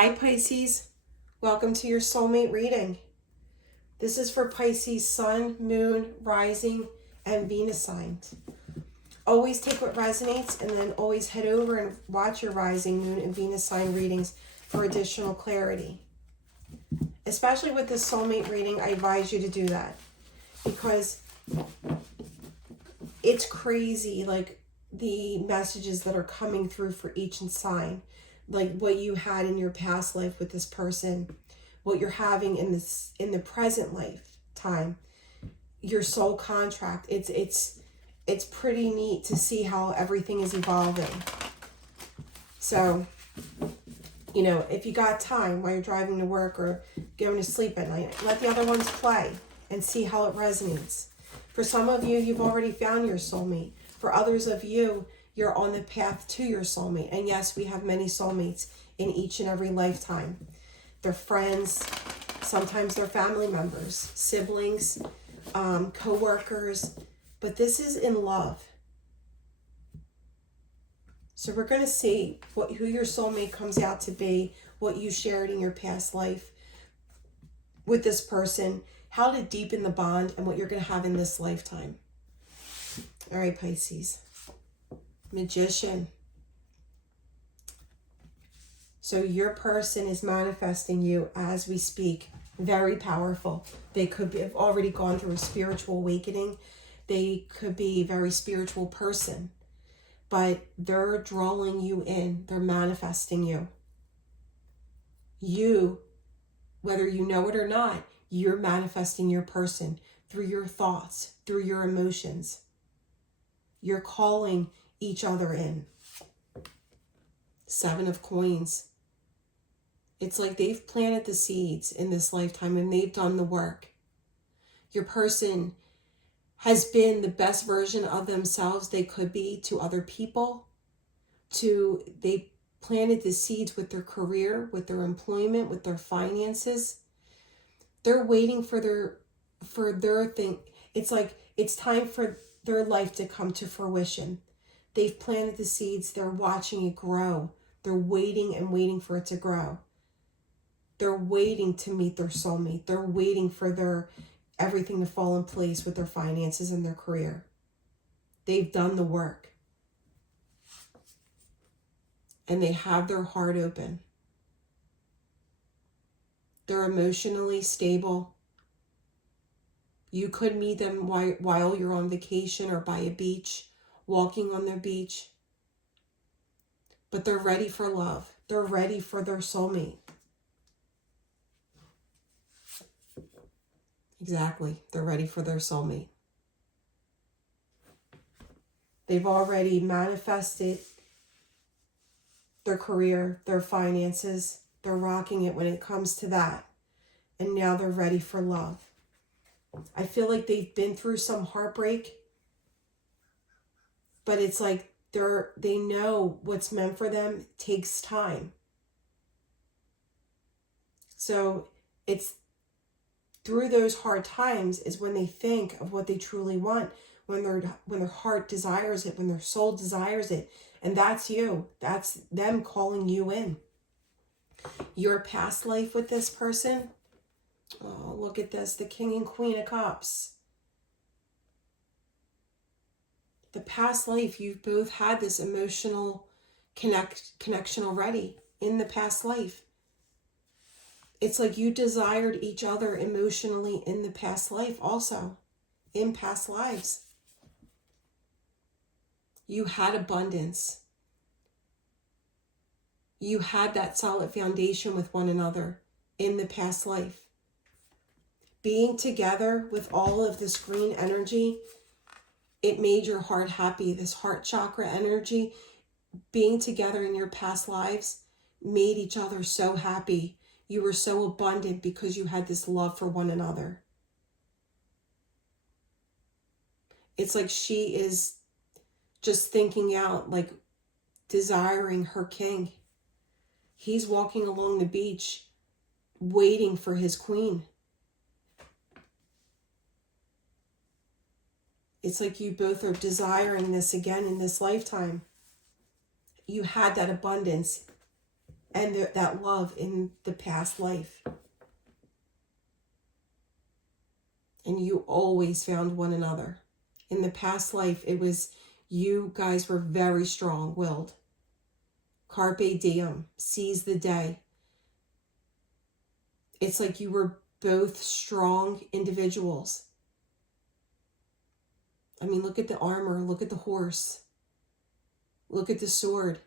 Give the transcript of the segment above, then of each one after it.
Hi Pisces, welcome to your soulmate reading. This is for Pisces Sun, Moon, Rising, and Venus signs. Always take what resonates and then always head over and watch your Rising, Moon, and Venus sign readings for additional clarity. Especially with this soulmate reading, I advise you to do that because it's crazy, like the messages that are coming through for each sign. Like what you had in your past life with this person, what you're having in the present lifetime, your soul contract. It's pretty neat to see how everything is evolving. So, you know, if you got time while you're driving to work or going to sleep at night, let the other ones play and see how it resonates. For some of you, you've already found your soulmate. For others of you, you're on the path to your soulmate. And yes, we have many soulmates in each and every lifetime. They're friends, sometimes they're family members, siblings, co-workers, but this is in love. So we're going to see who your soulmate comes out to be, what you shared in your past life with this person, how to deepen the bond, and what you're going to have in this lifetime. All right, Pisces. Magician. So your person is manifesting you as we speak. Very powerful. They could have already gone through a spiritual awakening. They could be a very spiritual person. But they're drawing you in. They're manifesting you. You, whether you know it or not, you're manifesting your person through your thoughts, through your emotions. You're calling each other in. 7 of Coins. It's like they've planted the seeds in this lifetime and they've done the work. Your person has been the best version of themselves they could be to other people. They planted the seeds with their career, with their employment, with their finances. They're waiting for their thing. It's like it's time for their life to come to fruition. They've planted the seeds. They're watching it grow. They're waiting and waiting for it to grow. They're waiting to meet their soulmate. They're waiting for everything to fall in place with their finances and their career. They've done the work. And they have their heart open. They're emotionally stable. You could meet them while you're on vacation or by a beach, walking on the beach. But they're ready for love. They're ready for their soulmate. Exactly. They're ready for their soulmate. They've already manifested their career, their finances. They're rocking it when it comes to that. And now they're ready for love. I feel like they've been through some heartbreak. But it's like they know what's meant for them takes time. So it's through those hard times is when they think of what they truly want, when their heart desires it, when their soul desires it. And that's you. That's them calling you in. Your past life with this person. Oh, look at this. The King and Queen of Cups. The past life, you've both had this emotional connection already in the past life. It's like you desired each other emotionally in the past life also, in past lives. You had abundance. You had that solid foundation with one another in the past life. Being together with all of this green energy, it made your heart happy. This heart chakra energy, being together in your past lives, made each other so happy. You were so abundant because you had this love for one another. It's like she is just thinking out, like desiring her king. He's walking along the beach, waiting for his queen. It's like you both are desiring this again in this lifetime. You had that abundance. and that love in the past life. And you always found one another. In the past life, it was, you guys were very strong-willed. Carpe diem, seize the day. It's like you were both strong individuals. I mean, look at the armor, look at the horse, look at the sword.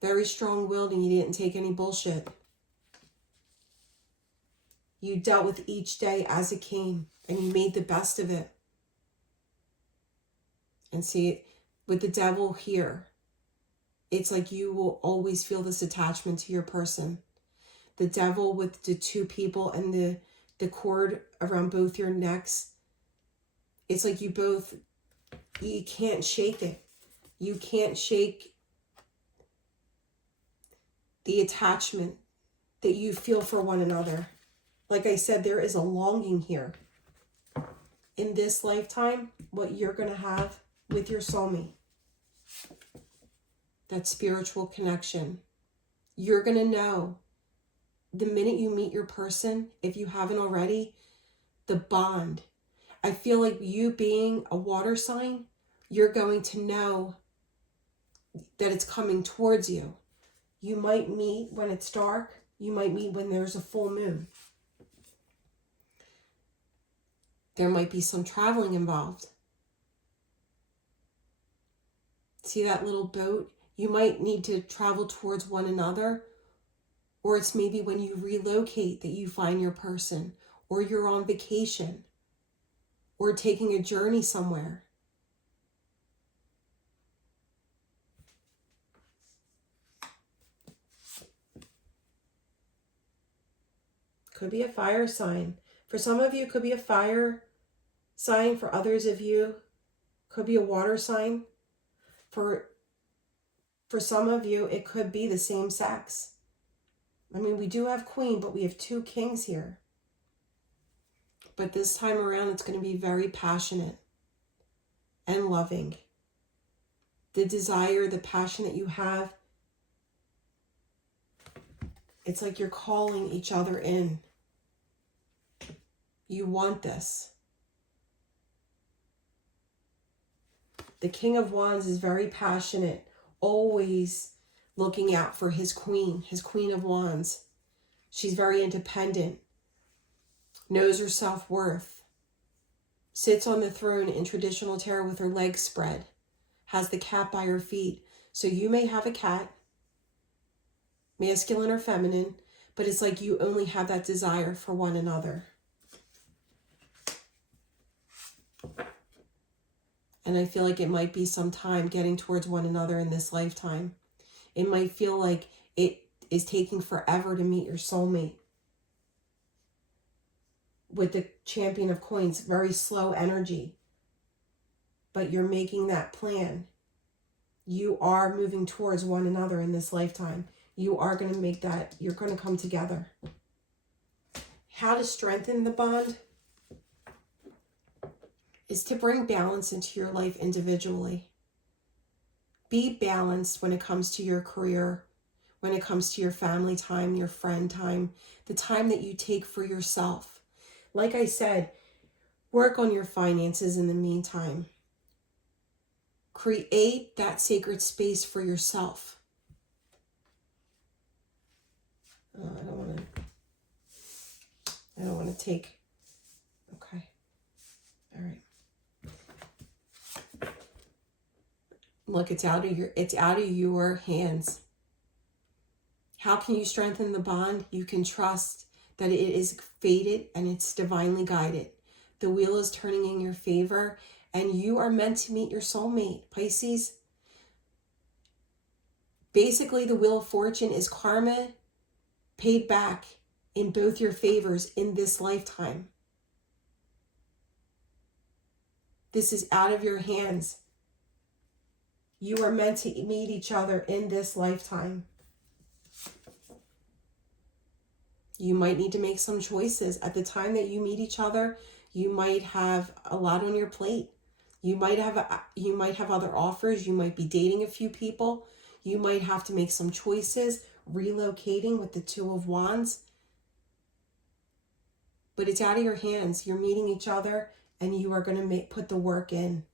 Very strong-willed, and you didn't take any bullshit. You dealt with each day as it came, and you made the best of it. And see, with the devil here, it's like you will always feel this attachment to your person. The devil with the two people and the cord around both your necks, it's like you both, you can't shake it. You can't shake the attachment that you feel for one another. Like I said, there is a longing here. In this lifetime, what you're going to have with your soulmate, that spiritual connection, you're going to know the minute you meet your person, if you haven't already, the bond. I feel like you being a water sign, you're going to know that it's coming towards you. You might meet when it's dark. You might meet when there's a full moon. There might be some traveling involved. See that little boat? You might need to travel towards one another, or it's maybe when you relocate that you find your person, or you're on vacation, or taking a journey somewhere. Could be a fire sign. For some of you, it could be a fire sign. For others of you, could be a water sign. For some of you, it could be the same sex. I mean, we do have queen, but we have two kings here. But this time around, it's going to be very passionate and loving. The desire, the passion that you have, it's like you're calling each other in. You want this. The King of Wands is very passionate, always looking out for his Queen of Wands. She's very independent, knows her self-worth, sits on the throne in traditional tarot with her legs spread, has the cat by her feet. So you may have a cat, masculine or feminine, but it's like you only have that desire for one another. And I feel like it might be some time getting towards one another in this lifetime. It might feel like it is taking forever to meet your soulmate. With the Champion of Coins, very slow energy. But you're making that plan. You are moving towards one another in this lifetime. You are going to make that, you're going to come together. How to strengthen the bond is to bring balance into your life individually. Be balanced when it comes to your career, when it comes to your family time, your friend time, the time that you take for yourself. Like I said, work on your finances in the meantime. Create that sacred space for yourself. I don't want to take, okay, all right. Look, it's out of your hands. How can you strengthen the bond? You can trust that it is fated and it's divinely guided. The wheel is turning in your favor and you are meant to meet your soulmate, Pisces. Basically, the Wheel of Fortune is karma paid back in both your favors in this lifetime. This is out of your hands. You are meant to meet each other in this lifetime. You might need to make some choices. At the time that you meet each other, you might have a lot on your plate. You might have other offers. You might be dating a few people. You might have to make some choices, relocating with the Two of Wands. But it's out of your hands. You're meeting each other and you are going to put the work in.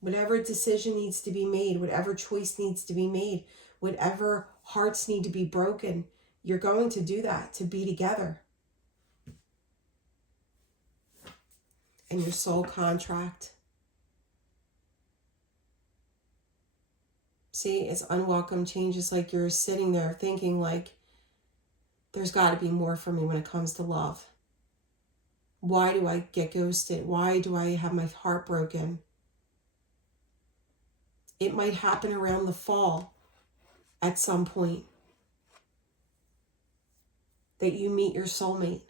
Whatever decision needs to be made, whatever choice needs to be made, whatever hearts need to be broken, you're going to do that to be together. And your soul contract. See, it's unwelcome changes, like you're sitting there thinking like, there's got to be more for me when it comes to love. Why do I get ghosted? Why do I have my heart broken? It might happen around the fall at some point that you meet your soulmate.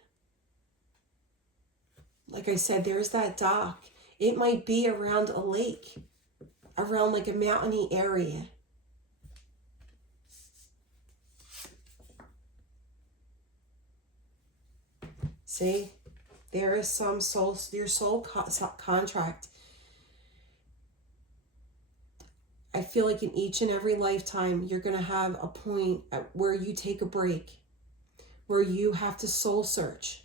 Like I said, there's that dock. It might be around a lake, around like a mountainy area. See, there is some your soul contract. I feel like in each and every lifetime, you're going to have a point where you take a break, where you have to soul search,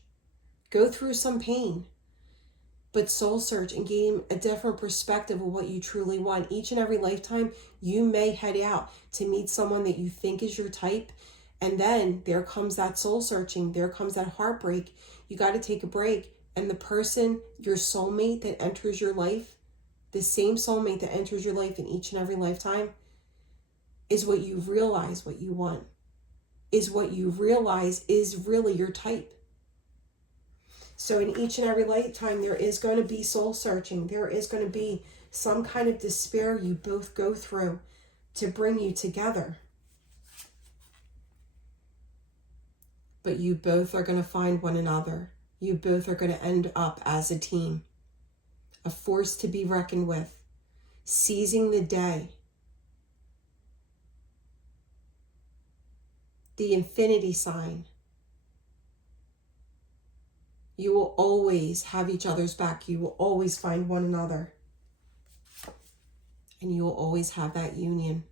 go through some pain, but soul search and gain a different perspective of what you truly want. Each and every lifetime, you may head out to meet someone that you think is your type. And then there comes that soul searching. There comes that heartbreak. You got to take a break. And the person, your soulmate that enters your life, the same soulmate that enters your life in each and every lifetime, is what you realize what you want, is what you realize is really your type. So in each and every lifetime, there is going to be soul searching. There is going to be some kind of despair you both go through to bring you together. But you both are going to find one another. You both are going to end up as a team. A force to be reckoned with. Seizing the day. The infinity sign. You will always have each other's back. You will always find one another. And you will always have that union.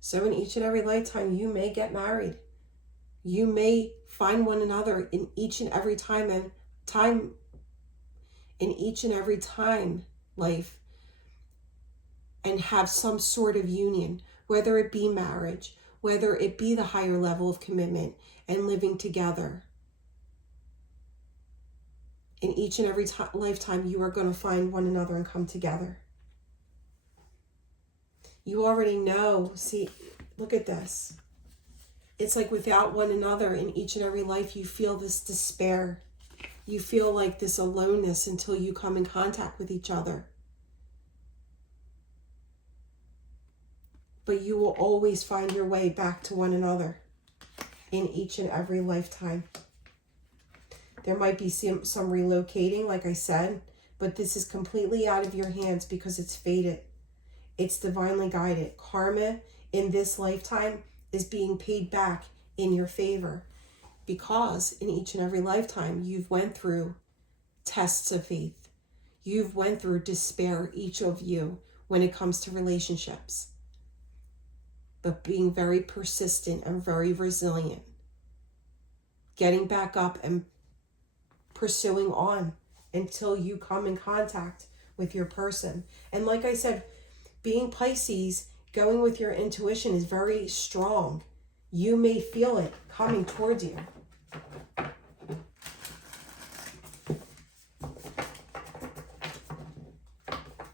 So in each and every lifetime, you may get married. You may find one another in each and every time life, and have some sort of union, whether it be marriage, whether it be the higher level of commitment and living together. In each and every lifetime, you are going to find one another and come together. You already know. See, look at this. It's like without one another in each and every life, you feel this despair. You feel like this aloneness until you come in contact with each other. But you will always find your way back to one another in each and every lifetime. There might be some relocating, like I said, but this is completely out of your hands because it's fated. It's divinely guided. Karma in this lifetime is being paid back in your favor because in each and every lifetime you've went through tests of faith. You've went through despair, each of you, when it comes to relationships. But being very persistent and very resilient. Getting back up and pursuing on until you come in contact with your person. And like I said, being Pisces, going with your intuition is very strong. You may feel it coming towards you. All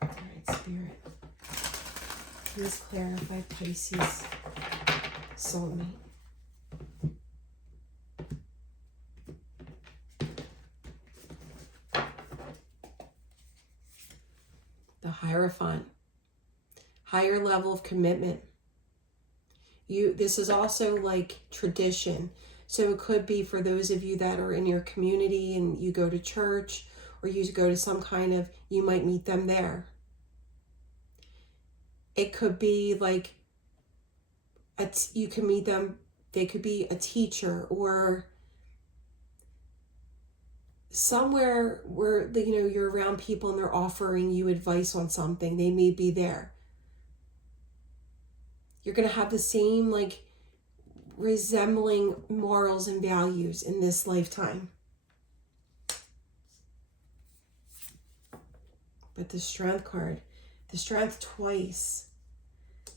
right, Spirit. Please clarify Pisces soulmate. The Hierophant. Higher level of commitment. This is also like tradition. So it could be for those of you that are in your community and you go to church or you go to some kind of, you might meet them there. It could be like, you can meet them, they could be a teacher or somewhere where, you know, you're around people and they're offering you advice on something. They may be there. You're going to have the same, like, resembling morals and values in this lifetime. But the Strength card, the Strength twice.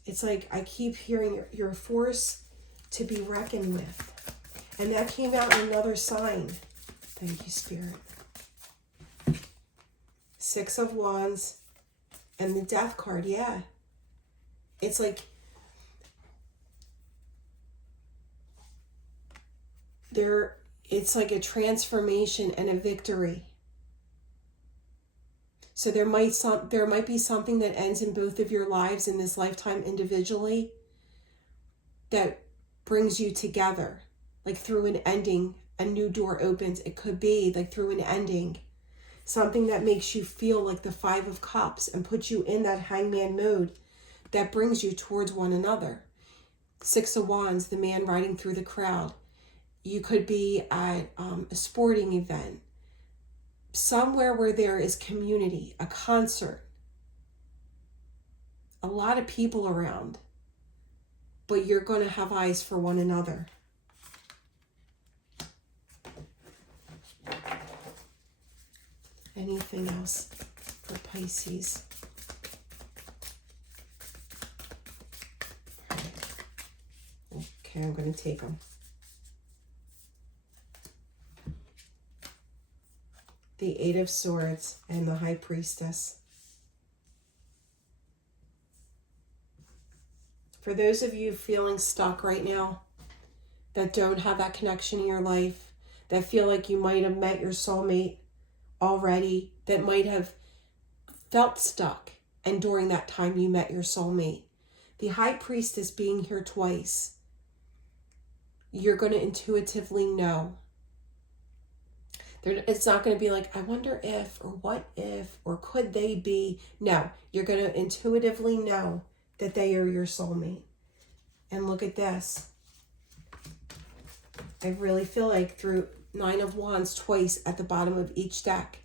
It's like I keep hearing you're a force to be reckoned with. And that came out in another sign. Thank you, Spirit. 6 of Wands and the Death card, yeah. It's like it's like a transformation and a victory. So there might be something that ends in both of your lives in this lifetime individually that brings you together. Like through an ending, a new door opens. It could be like through an ending. Something that makes you feel like the 5 of Cups and puts you in that hangman mode that brings you towards one another. 6 of Wands, the man riding through the crowd. You could be at a sporting event. Somewhere where there is community, a concert, a lot of people around, but you're going to have eyes for one another. Anything else for Pisces? Okay, I'm going to take them. The 8 of Swords and the High Priestess. For those of you feeling stuck right now, that don't have that connection in your life, that feel like you might have met your soulmate already, that might have felt stuck, and during that time you met your soulmate. The High Priestess being here twice, you're going to intuitively know. It's not going to be like, I wonder if, or what if, or could they be? No, you're going to intuitively know that they are your soulmate. And look at this. I really feel like through 9 of Wands twice at the bottom of each deck,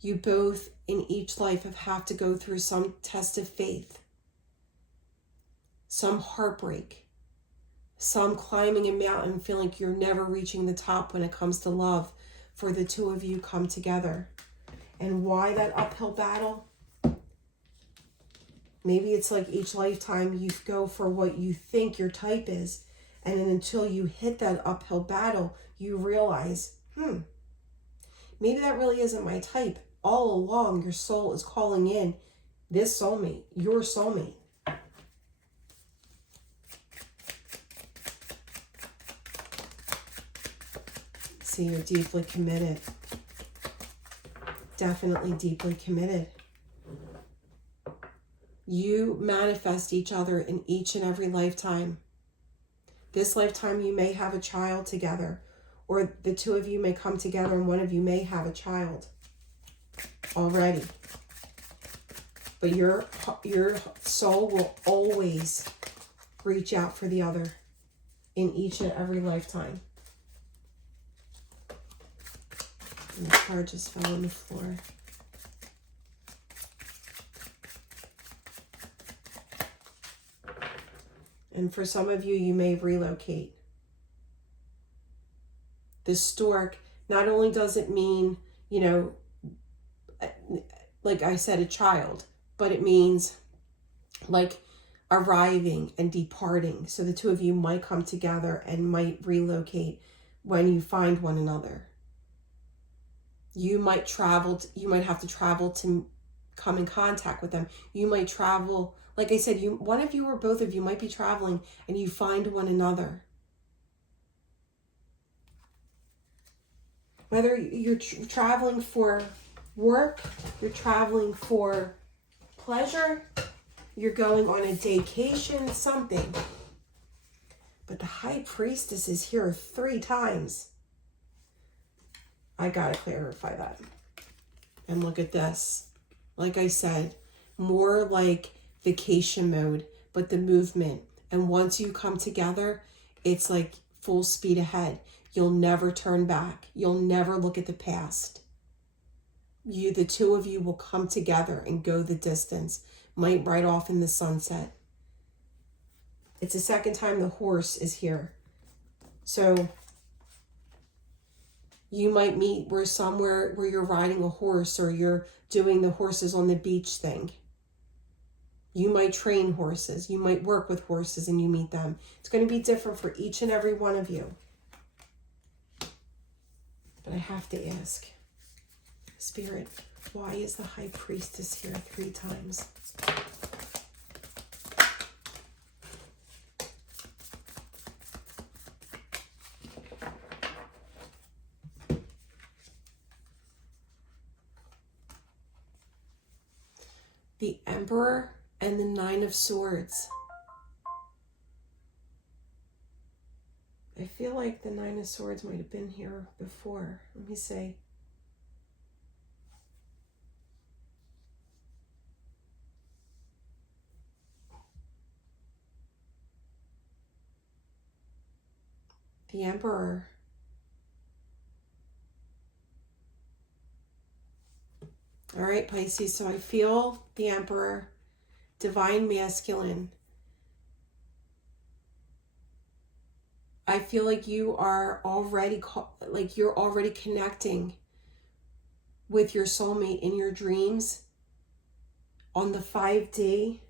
you both in each life have to go through some test of faith, some heartbreak, some climbing a mountain, feeling like you're never reaching the top when it comes to love, for the two of you come together. And why that uphill battle? Maybe it's like each lifetime you go for what you think your type is, and then until you hit that uphill battle, you realize, maybe that really isn't my type. All along, your soul is calling in this soulmate, your soulmate. See, you're deeply committed. Definitely deeply committed. You manifest each other in each and every lifetime. This lifetime you may have a child together, or the two of you may come together and one of you may have a child already. But your soul will always reach out for the other in each and every lifetime. And the card just fell on the floor. And for some of you, you may relocate. The stork, not only does it mean, you know, like I said, a child, but it means like arriving and departing. So the two of you might come together and might relocate when you find one another. You might have to travel to come in contact with them. You might travel, like I said, one of you or both of you might be traveling and you find one another. Whether you're traveling for work, you're traveling for pleasure, you're going on a vacation, something. But the High Priestess is here 3 times. I gotta clarify that. And look at this. Like I said, more like vacation mode, but the movement. And once you come together, it's like full speed ahead. You'll never turn back. You'll never look at the past. The two of you will come together and go the distance. Might ride off in the sunset. It's the second time the horse is here. So you might meet somewhere where you're riding a horse, or you're doing the horses on the beach thing. You might train horses. You might work with horses and you meet them. It's going to be different for each and every one of you. But I have to ask, Spirit, why is the High Priestess here 3 times? The Emperor and the 9 of Swords. I feel like the 9 of Swords might have been here before. Let me see. The Emperor. All right, Pisces, so I feel the Emperor, divine masculine. I feel like you are already, you're already connecting with your soulmate in your dreams on the 5D.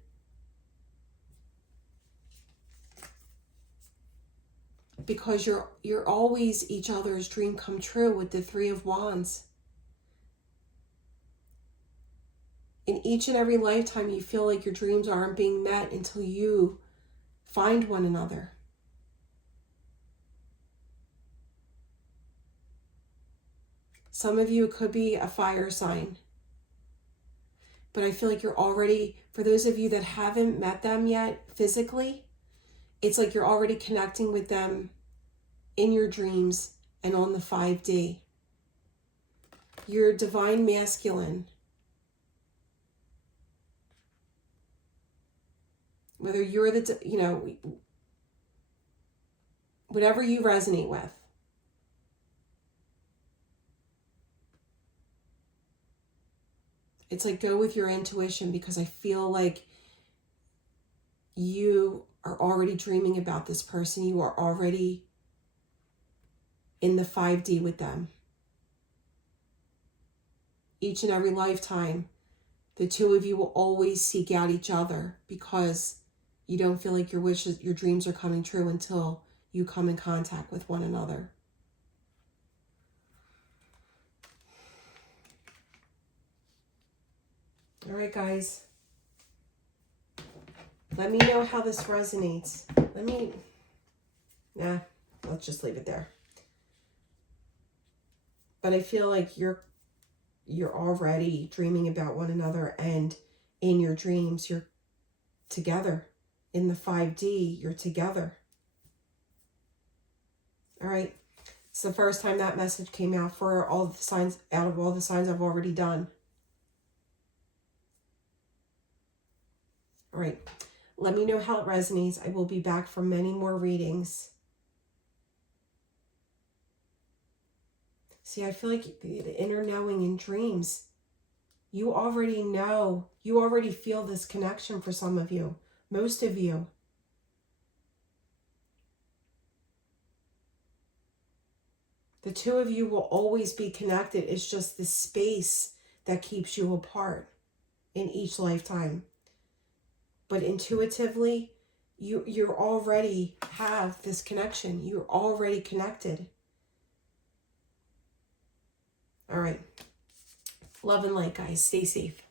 Because you're always each other's dream come true with the 3 of Wands. In each and every lifetime, you feel like your dreams aren't being met until you find one another. Some of you, it could be a fire sign. But I feel like you're already, for those of you that haven't met them yet physically, it's like you're already connecting with them in your dreams and on the 5D. You're divine masculine. Whether you're whatever you resonate with. It's like, go with your intuition, because I feel like you are already dreaming about this person. You are already in the 5D with them. Each and every lifetime, the two of you will always seek out each other, because you don't feel like your dreams are coming true until you come in contact with one another. All right, guys. Let me know how this resonates. Let's just leave it there. But I feel like you're already dreaming about one another, and in your dreams, you're together. In the 5D, you're together. All right. It's the first time that message came out for all the signs, out of all the signs I've already done. All right. Let me know how it resonates. I will be back for many more readings. See, I feel like the inner knowing in dreams, you already know, you already feel this connection for some of you, most of you. The two of you will always be connected. It's just the space that keeps you apart in each lifetime. But intuitively, you already have this connection. You're already connected. All right. Love and light, guys. Stay safe.